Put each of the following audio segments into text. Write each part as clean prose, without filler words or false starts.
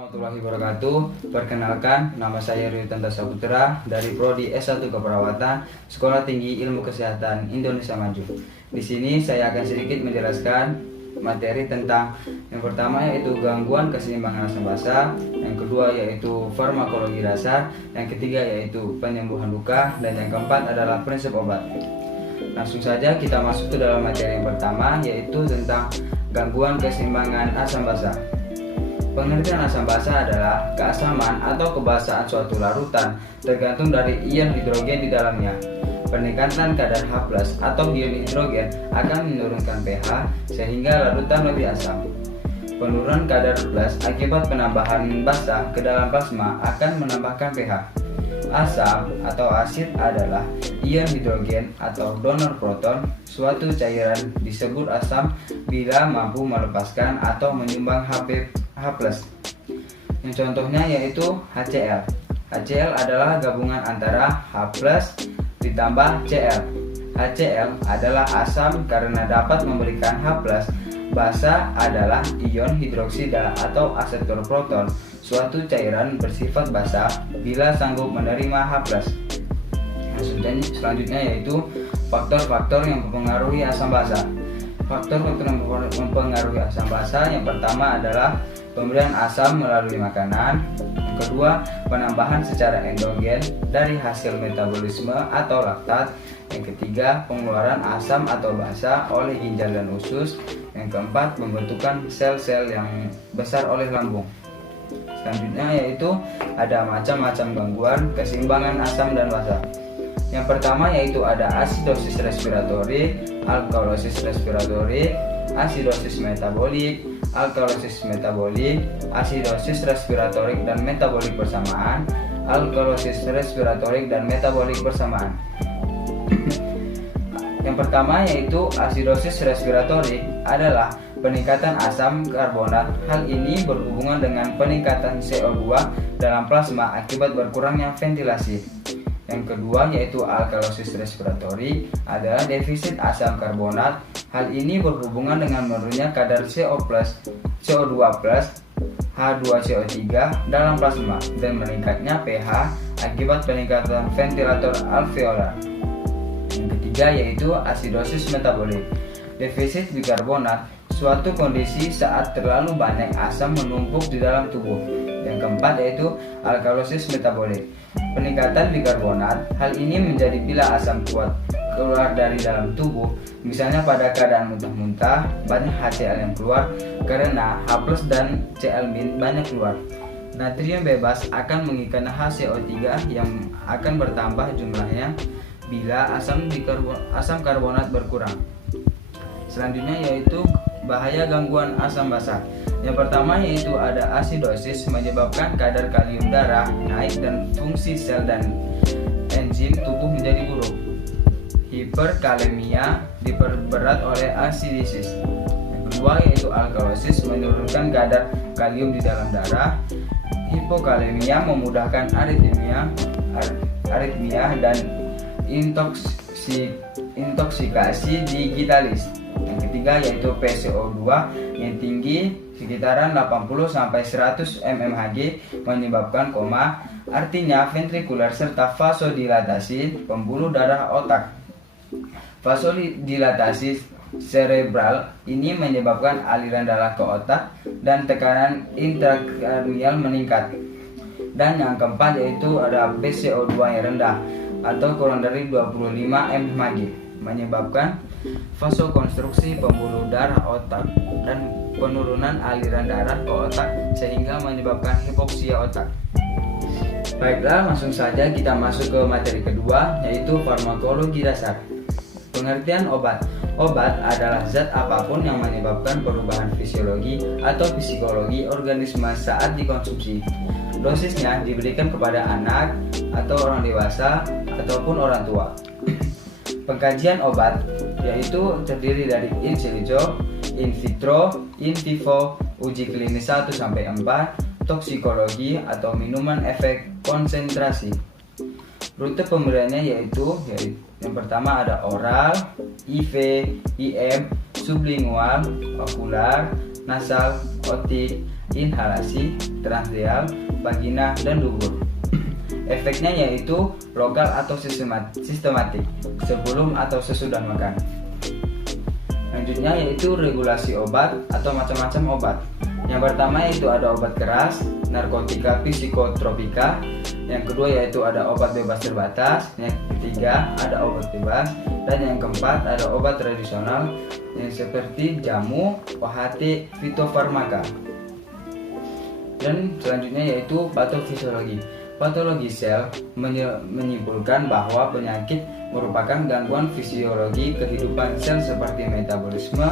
Warahmatullahi wabarakatuh. Perkenalkan, nama saya Ryutanto Saputra dari Prodi S1 Keperawatan Sekolah Tinggi Ilmu Kesehatan Indonesia Maju. Di sini saya akan sedikit menjelaskan materi tentang yang pertama yaitu gangguan keseimbangan asam basa, yang kedua yaitu farmakologi dasar, yang ketiga yaitu penyembuhan luka, dan yang keempat adalah prinsip obat. Langsung saja kita masuk ke dalam materi yang pertama yaitu tentang gangguan keseimbangan asam basa. Pengertian asam basa adalah keasaman atau kebasaan suatu larutan tergantung dari ion hidrogen di dalamnya. Peningkatan kadar H+ atau ion hidrogen akan menurunkan pH sehingga larutan lebih asam. Penurunan kadar plus akibat penambahan basa ke dalam plasma akan menambahkan pH. Asam atau asid adalah ion hidrogen atau donor proton. Suatu cairan disebut asam bila mampu melepaskan atau menyumbang H+. Yang contohnya yaitu HCl. HCl adalah gabungan antara H+ ditambah Cl. HCl adalah asam karena dapat memberikan H+. Basa adalah ion hidroksida atau asetor proton. Suatu cairan bersifat basa bila sanggup menerima H+. Selanjutnya yaitu faktor-faktor yang mempengaruhi asam basa. Faktor-faktor yang mempengaruhi asam basa yang pertama adalah pemberian asam melalui makanan. Yang kedua, penambahan secara endogen dari hasil metabolisme atau laktat. Yang ketiga, pengeluaran asam atau basa oleh ginjal dan usus. Yang keempat, pembentukan sel-sel yang besar oleh lambung. Selanjutnya yaitu ada macam-macam gangguan keseimbangan asam dan basa. Yang pertama yaitu ada asidosis respiratorik, alkalosis respiratorik, asidosis metabolik, alkalosis metabolik, asidosis respiratorik dan metabolik bersamaan, alkalosis respiratorik dan metabolik bersamaan. Yang pertama yaitu asidosis respiratorik adalah peningkatan asam karbonat. Hal ini berhubungan dengan peningkatan CO2 dalam plasma akibat berkurangnya ventilasi. Yang kedua yaitu alkalosis respiratorik adalah defisit asam karbonat. Hal ini berhubungan dengan menurunnya kadar CO2+, H2CO3 dalam plasma dan meningkatnya pH akibat peningkatan ventilator alveolar. Yang ketiga yaitu asidosis metabolik. Defisit bikarbonat, suatu kondisi saat terlalu banyak asam menumpuk di dalam tubuh. Yang keempat yaitu alkalosis metabolik. Peningkatan bikarbonat, hal ini menjadi bila asam kuat keluar dari dalam tubuh, misalnya pada keadaan muntah-muntah, banyak HCl yang keluar karena H+ dan Cl- banyak keluar. Natrium bebas akan mengikat HCO3 yang akan bertambah jumlahnya bila asam karbonat berkurang. Selanjutnya yaitu bahaya gangguan asam basa. Yang pertama yaitu ada asidosis menyebabkan kadar kalium darah naik dan fungsi sel dan enzim tubuh menjadi buruk. Hiperkalemia diperberat oleh asidisis. Yang kedua yaitu alkalosis menurunkan kadar kalium di dalam darah. Hipokalemia memudahkan aritmia dan intoksikasi digitalis. Yang ketiga yaitu PCO2 yang tinggi sekitaran 80-100 mmHg menyebabkan koma, artinya ventrikular serta vasodilatasi pembuluh darah otak. Vasodilatasi cerebral ini menyebabkan aliran darah ke otak dan tekanan intrakranial meningkat. Dan yang keempat yaitu ada PCO2 yang rendah atau kurang dari 25 mmHg menyebabkan vasokonstruksi pembuluh darah otak dan penurunan aliran darah ke otak sehingga menyebabkan hipoksia otak. Baiklah, langsung saja kita masuk ke materi kedua yaitu farmakologi dasar. Pengertian obat. Obat adalah zat apapun yang menyebabkan perubahan fisiologi atau psikologi organisme saat dikonsumsi. Dosisnya diberikan kepada anak atau orang dewasa ataupun orang tua. Pengkajian obat yaitu terdiri dari in silico, in vitro, in vivo, uji klinis 1-4, toksikologi atau minuman efek konsentrasi. Rute pemberiannya yaitu yang pertama ada oral, IV, IM, sublingual, okular, nasal, otik, inhalasi, transreal, vagina, dan dubur. Efeknya yaitu lokal atau sistematik, sebelum atau sesudah makan. Selanjutnya yaitu regulasi obat atau macam-macam obat. Yang pertama yaitu ada obat keras, narkotika psikotropika. Yang kedua yaitu ada obat bebas terbatas. Yang ketiga ada obat bebas. Dan yang keempat ada obat tradisional yang seperti jamu, OHT, fitofarmaka. Dan selanjutnya yaitu patofisiologi. Patologi sel menyimpulkan bahwa penyakit merupakan gangguan fisiologi kehidupan sel seperti metabolisme,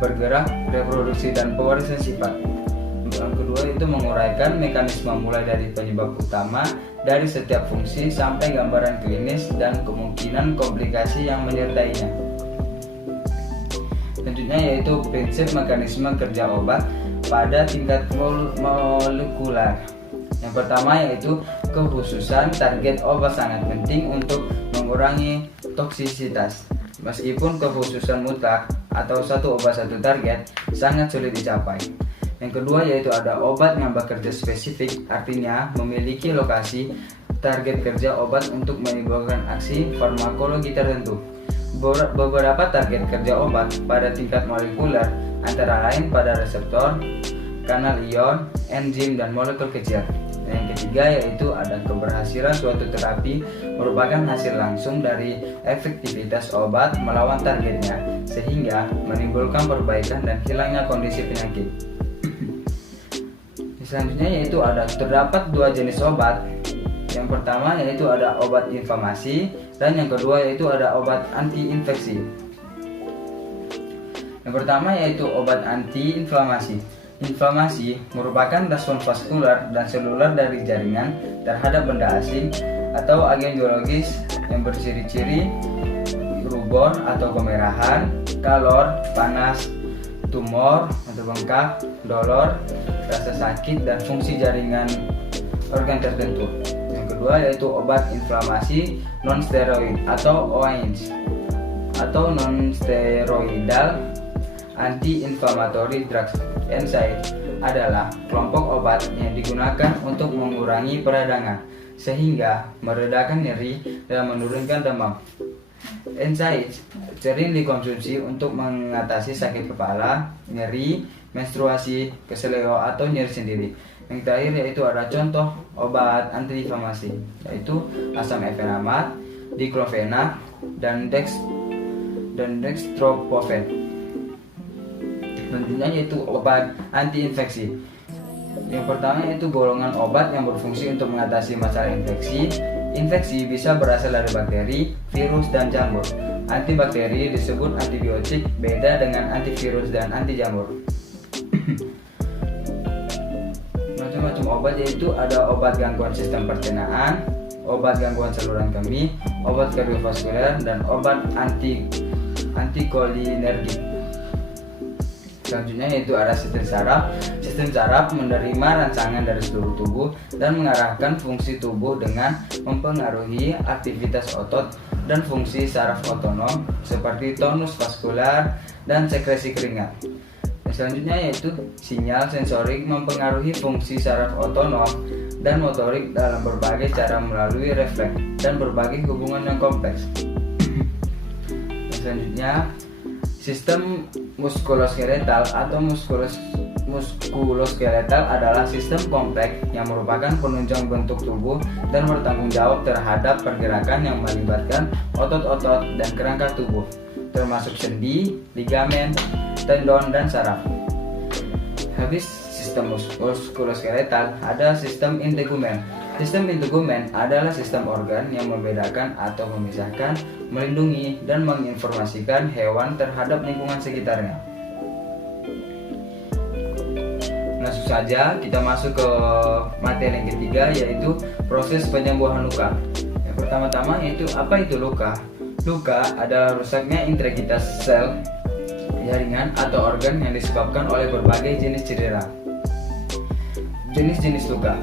bergerak, reproduksi, dan pewarisan sifat. Yang kedua itu menguraikan mekanisme mulai dari penyebab utama dari setiap fungsi sampai gambaran klinis dan kemungkinan komplikasi yang menyertainya. Selanjutnya yaitu prinsip mekanisme kerja obat pada tingkat molekular. Yang pertama yaitu kekhususan target obat sangat penting untuk mengurangi toksisitas. Meskipun kekhususan mutlak atau satu obat satu target sangat sulit dicapai. Yang kedua yaitu ada obat yang bekerja spesifik, artinya memiliki lokasi target kerja obat untuk menimbulkan aksi farmakologi tertentu. Beberapa target kerja obat pada tingkat molekuler antara lain pada reseptor, kanal ion, enzim, dan molekul kecil. Yang ketiga yaitu ada keberhasilan suatu terapi merupakan hasil langsung dari efektivitas obat melawan targetnya sehingga menimbulkan perbaikan dan hilangnya kondisi penyakit. Selanjutnya yaitu terdapat dua jenis obat. Yang pertama yaitu ada obat inflamasi dan yang kedua yaitu ada obat anti-infeksi. Yang pertama yaitu obat anti-inflamasi. Inflamasi merupakan respon vaskular dan seluler dari jaringan terhadap benda asing atau agen biologis yang berciri-ciri rubor atau kemerahan, kalor, panas, tumor atau bengkak, dolor, rasa sakit, dan fungsi jaringan organ tertentu. Yang kedua yaitu obat inflamasi non-steroid atau OANS atau non-steroidal anti-inflammatory drugs. NSAIDs adalah kelompok obat yang digunakan untuk mengurangi peradangan sehingga meredakan nyeri dan menurunkan demam. NSAIDs sering dikonsumsi untuk mengatasi sakit kepala, nyeri, menstruasi, keseleo, atau nyeri sendiri. Yang terakhir yaitu ada contoh obat antiinflamasi yaitu asam efenamat, diklofenak, dan dextroprofen. Selanjutnya yaitu obat anti-infeksi. Yang pertama yaitu golongan obat yang berfungsi untuk mengatasi masalah infeksi. Infeksi bisa berasal dari bakteri, virus, dan jamur. Antibakteri disebut antibiotik, beda dengan antivirus dan anti jamur. Macam-macam obat yaitu ada obat gangguan sistem pencernaan, obat gangguan saluran kemih, obat kardiovaskuler, dan obat antikolinergik. Selanjutnya yaitu ada sistem saraf. Sistem saraf menerima rangsangan dari seluruh tubuh dan mengarahkan fungsi tubuh dengan mempengaruhi aktivitas otot dan fungsi saraf otonom seperti tonus vaskular dan sekresi keringat. Selanjutnya yaitu sinyal sensorik mempengaruhi fungsi saraf otonom dan motorik dalam berbagai cara melalui refleks dan berbagai hubungan yang kompleks. Selanjutnya sistem muskuloskeletal atau muskuloskeletal adalah sistem kompleks yang merupakan penunjang bentuk tubuh dan bertanggung jawab terhadap pergerakan yang melibatkan otot-otot dan kerangka tubuh, termasuk sendi, ligamen, tendon, dan saraf. Habis sistem muskuloskeletal ada sistem integumen. Sistem integumen adalah sistem organ yang membedakan atau memisahkan, melindungi, dan menginformasikan hewan terhadap lingkungan sekitarnya. Langsung saja kita masuk ke materi yang ketiga yaitu proses penyembuhan luka. Yang pertama-tama yaitu apa itu luka? Luka adalah rusaknya integritas sel, jaringan, atau organ yang disebabkan oleh berbagai jenis cedera. Jenis-jenis luka.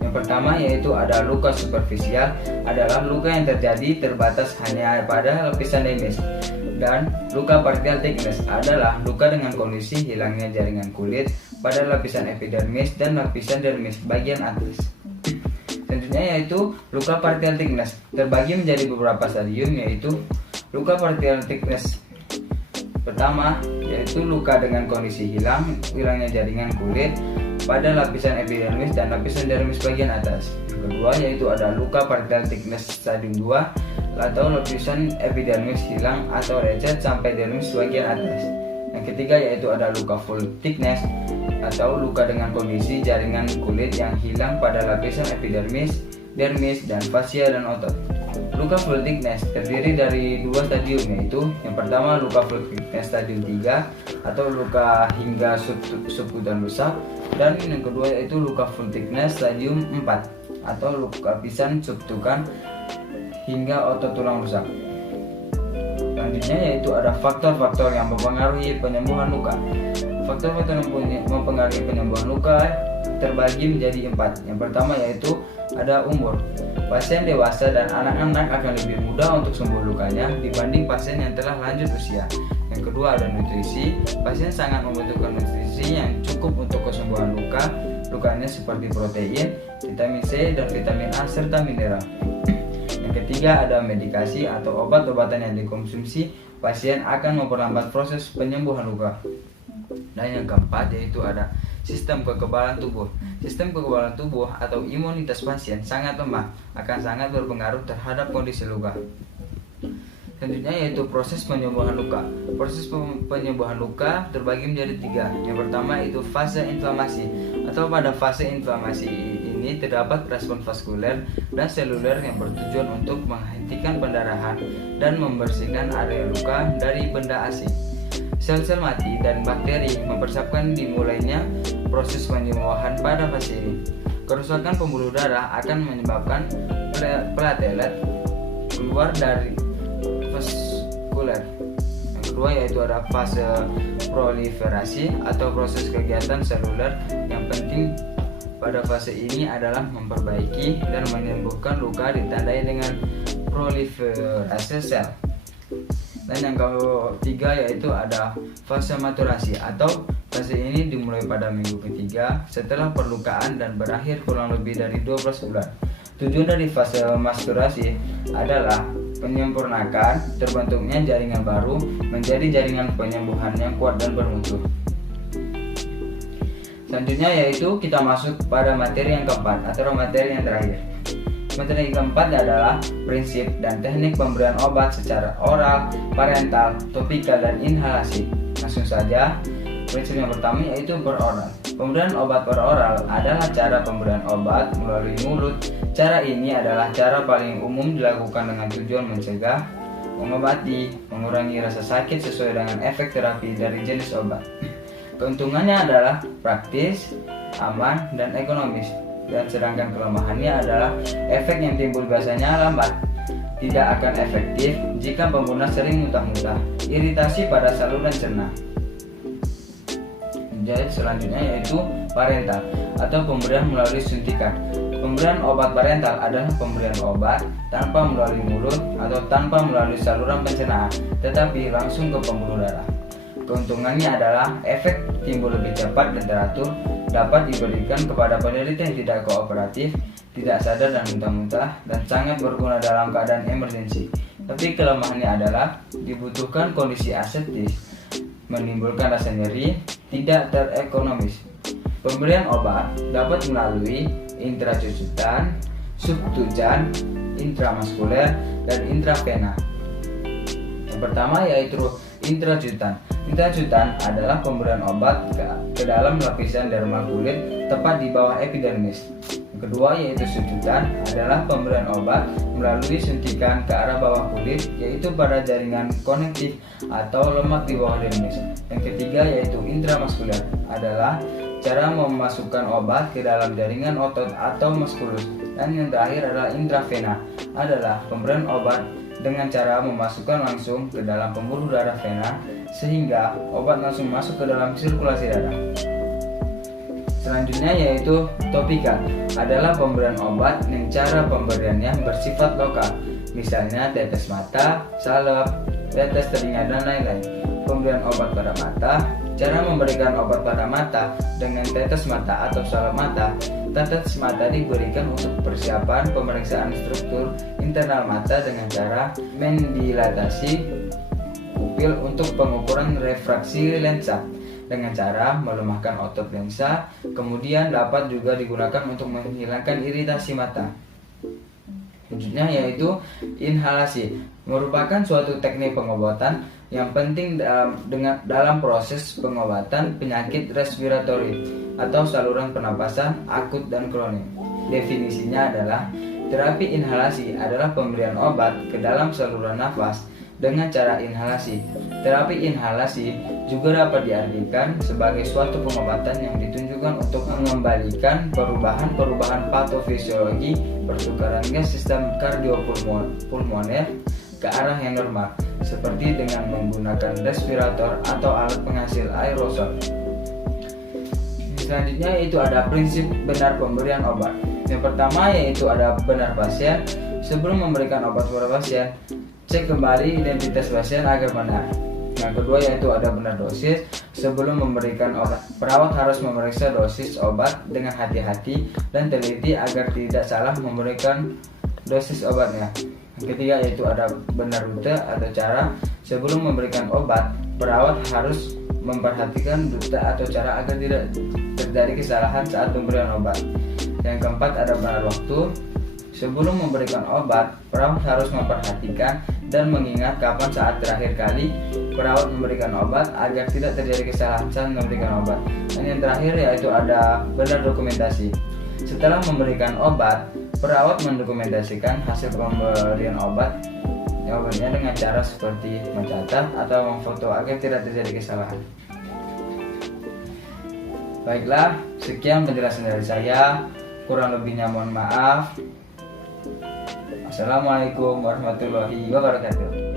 Yang pertama yaitu ada luka superficial, adalah luka yang terjadi terbatas hanya pada lapisan dermis. Dan luka partial thickness adalah luka dengan kondisi hilangnya jaringan kulit pada lapisan epidermis dan lapisan dermis bagian atas. Selanjutnya yaitu luka partial thickness terbagi menjadi beberapa stadium, yaitu luka partial thickness pertama yaitu luka dengan kondisi hilangnya jaringan kulit pada lapisan epidermis dan lapisan dermis bagian atas. Yang kedua yaitu ada luka partial thickness stadium 2 atau lapisan epidermis hilang atau lecet sampai dermis bagian atas. Yang ketiga yaitu ada luka full thickness atau luka dengan kondisi jaringan kulit yang hilang pada lapisan epidermis, dermis, dan fascia dan otot. Luka full thickness terdiri dari dua stadium, yaitu yang pertama luka full thickness stadium 3 atau luka hingga subkutan rusak, dan yang kedua yaitu luka full thickness stadium 4 atau luka lapisan subtukan hingga otot tulang rusak. Selanjutnya yaitu ada faktor-faktor yang mempengaruhi penyembuhan luka. Faktor-faktor yang mempengaruhi penyembuhan luka terbagi menjadi 4. Yang pertama yaitu ada umur. Pasien dewasa dan anak-anak akan lebih mudah untuk sembuh lukanya dibanding pasien yang telah lanjut usia. Yang kedua ada nutrisi. Pasien sangat membutuhkan nutrisi yang cukup untuk kesembuhan lukanya seperti protein, vitamin C, dan vitamin A serta mineral. Yang ketiga ada medikasi atau obat-obatan yang dikonsumsi pasien akan memperlambat proses penyembuhan luka. Dan yang keempat yaitu ada sistem kekebalan tubuh. Sistem kekebalan tubuh atau imunitas pasien sangat lemah, akan sangat berpengaruh terhadap kondisi luka. Selanjutnya yaitu proses penyembuhan luka. Proses penyembuhan luka terbagi menjadi 3. Yang pertama itu fase inflamasi, atau pada fase inflamasi ini terdapat respon vaskuler dan seluler yang bertujuan untuk menghentikan pendarahan dan membersihkan area luka dari benda asing. Sel-sel mati dan bakteri mempersiapkan dimulainya proses penyembuhan pada fase ini. Kerusakan pembuluh darah akan menyebabkan platelet keluar dari vaskuler. Yang kedua yaitu ada fase proliferasi atau proses kegiatan seluler. Yang penting pada fase ini adalah memperbaiki dan menyembuhkan luka ditandai dengan proliferasi sel. Dan yang ketiga yaitu ada fase maturasi, atau fase ini dimulai pada minggu ketiga setelah perlukaan dan berakhir kurang lebih dari 12 bulan. Tujuan dari fase maturasi adalah menyempurnakan terbentuknya jaringan baru menjadi jaringan penyembuhan yang kuat dan bermutu. Selanjutnya yaitu kita masuk pada materi yang keempat atau materi yang terakhir. Materi keempat adalah prinsip dan teknik pemberian obat secara oral, parental, topikal, dan inhalasi. Langsung saja, prinsip yang pertama yaitu peroral. Pemberian obat peroral adalah cara pemberian obat melalui mulut. Cara ini adalah cara paling umum dilakukan dengan tujuan mencegah, mengobati, mengurangi rasa sakit sesuai dengan efek terapi dari jenis obat. Keuntungannya adalah praktis, aman, dan ekonomis. Dan sedangkan kelemahannya adalah efek yang timbul biasanya lambat, tidak akan efektif jika pengguna sering muntah-muntah, iritasi pada saluran cerna. Jadi selanjutnya yaitu parental atau pemberian melalui suntikan. Pemberian obat parental adalah pemberian obat tanpa melalui mulut atau tanpa melalui saluran pencernaan, tetapi langsung ke pembuluh darah. Keuntungannya adalah efek timbul lebih cepat dan teratur, dapat diberikan kepada penderita yang tidak kooperatif, tidak sadar dan muntah-muntah, dan sangat berguna dalam keadaan emergensi. Tapi kelemahannya adalah dibutuhkan kondisi aseptis, menimbulkan rasa nyeri, tidak terekonomis. Pemberian obat dapat melalui intracucutan, subtujan, intramuskuler, dan intravena. Yang pertama yaitu intracutan. Intracutan adalah pemberian obat ke dalam lapisan dermal kulit tepat di bawah epidermis. Yang kedua yaitu subcutan adalah pemberian obat melalui suntikan ke arah bawah kulit, yaitu pada jaringan konektif atau lemak di bawah dermis. Yang ketiga yaitu intramuskuler adalah cara memasukkan obat ke dalam jaringan otot atau muskulus. Dan yang terakhir adalah intravena adalah pemberian obat dengan cara memasukkan langsung ke dalam pembuluh darah vena sehingga obat langsung masuk ke dalam sirkulasi darah. Selanjutnya yaitu topikal adalah pemberian obat yang cara pemberiannya bersifat lokal, misalnya tetes mata, salep, tetes telinga, dan lain-lain. Pemberian obat pada mata. Cara memberikan obat pada mata dengan tetes mata atau salep mata. Tetes mata diberikan untuk persiapan pemeriksaan struktur internal mata dengan cara mendilatasi pupil untuk pengukuran refraksi lensa dengan cara melemahkan otot lensa. Kemudian dapat juga digunakan untuk menghilangkan iritasi mata. Selanjutnya yaitu inhalasi, merupakan suatu teknik pengobatan yang penting dalam proses pengobatan penyakit respiratori atau saluran pernapasan akut dan kronik. Definisinya adalah terapi inhalasi adalah pemberian obat ke dalam saluran nafas dengan cara inhalasi. Terapi inhalasi juga dapat diartikan sebagai suatu pengobatan yang ditunjukkan untuk mengembalikan perubahan-perubahan patofisiologi pertukaran gas sistem kardiopulmoner ke arah yang normal, seperti dengan menggunakan respirator atau alat penghasil aerosol. Selanjutnya yaitu ada prinsip benar pemberian obat. Yang pertama yaitu ada benar pasien. Sebelum memberikan obat kepada pasien, cek kembali identitas pasien agar benar. Yang kedua yaitu ada benar dosis. Sebelum memberikan obat, perawat harus memeriksa dosis obat dengan hati-hati dan teliti agar tidak salah memberikan dosis obatnya. Yang ketiga yaitu ada benar rute atau cara. Sebelum memberikan obat, perawat harus memperhatikan rute atau cara agar tidak terjadi kesalahan saat pemberian obat. Yang keempat ada benar waktu. Sebelum memberikan obat, perawat harus memperhatikan dan mengingat kapan saat terakhir kali perawat memberikan obat agar tidak terjadi kesalahan saat memberikan obat. Dan yang terakhir yaitu ada benar dokumentasi. Setelah memberikan obat, perawat mendokumentasikan hasil pemberian obatnya dengan cara seperti mencatat atau memfoto agar tidak terjadi kesalahan. Baiklah, sekian penjelasan dari saya. Kurang lebihnya mohon maaf. Assalamualaikum warahmatullahi wabarakatuh.